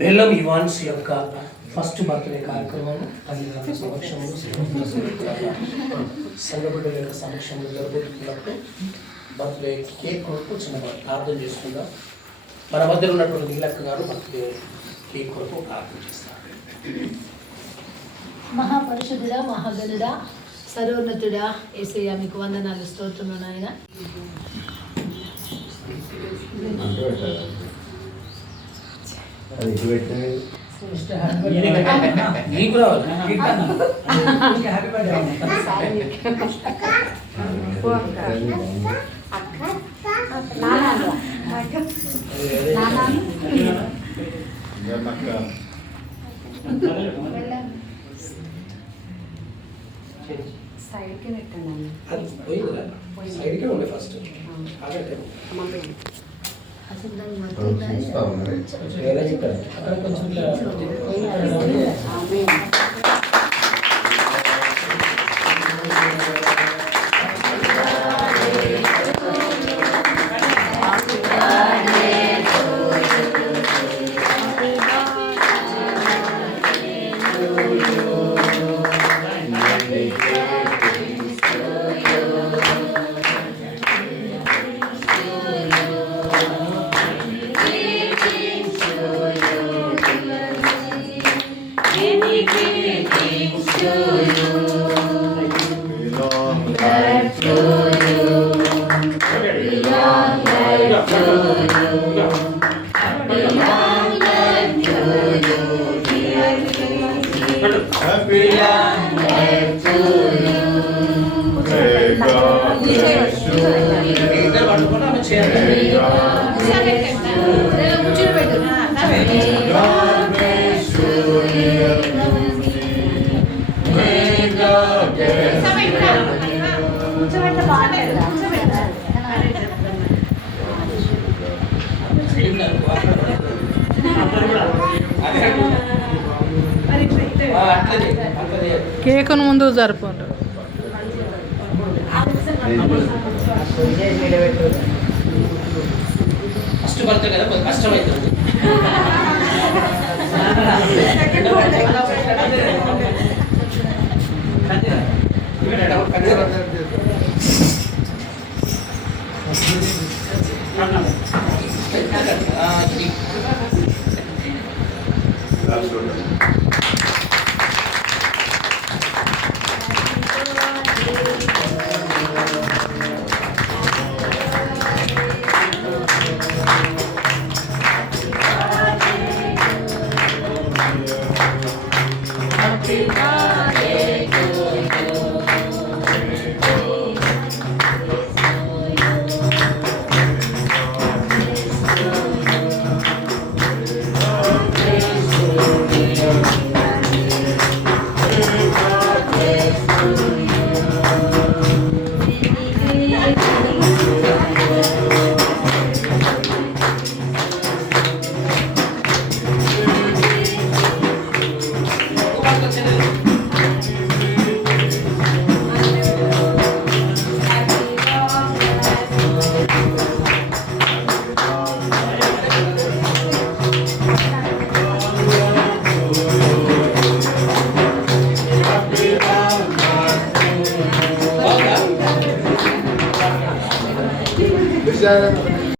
బెల్లం ఇవాన్స్ యొక్క first birthday కార్యక్రమం తల్లిదండ్రుల సమక్షంలో సంఘ బిడ్డల యొక్క సమక్షంలో జరుగుతున్నప్పుడు బర్త్డే కేక్ కొరకు చిన్న ప్రార్థన చేసుకుందాం. మన మధ్య ఉన్నటువంటి నీలక్క గారు బర్త్డే కేక్ కొరకు ప్రార్థన చేస్తారు. మహాపరిశుద్ధుడా, మహాగణుడా, సర్వోన్నతుడా యేసయ్య, మీకు వందనాలు, స్తోత్రములు నాయన. సైడ్కి పెట్టండి. సైడ్కే ఉండే ఫస్ట్ అక్కడ కొంచెం కేకును ముందు జరుపుకుంటారు. ఫస్ట్ బర్త్డే కదా కొంచెం కష్టమవుతుంది.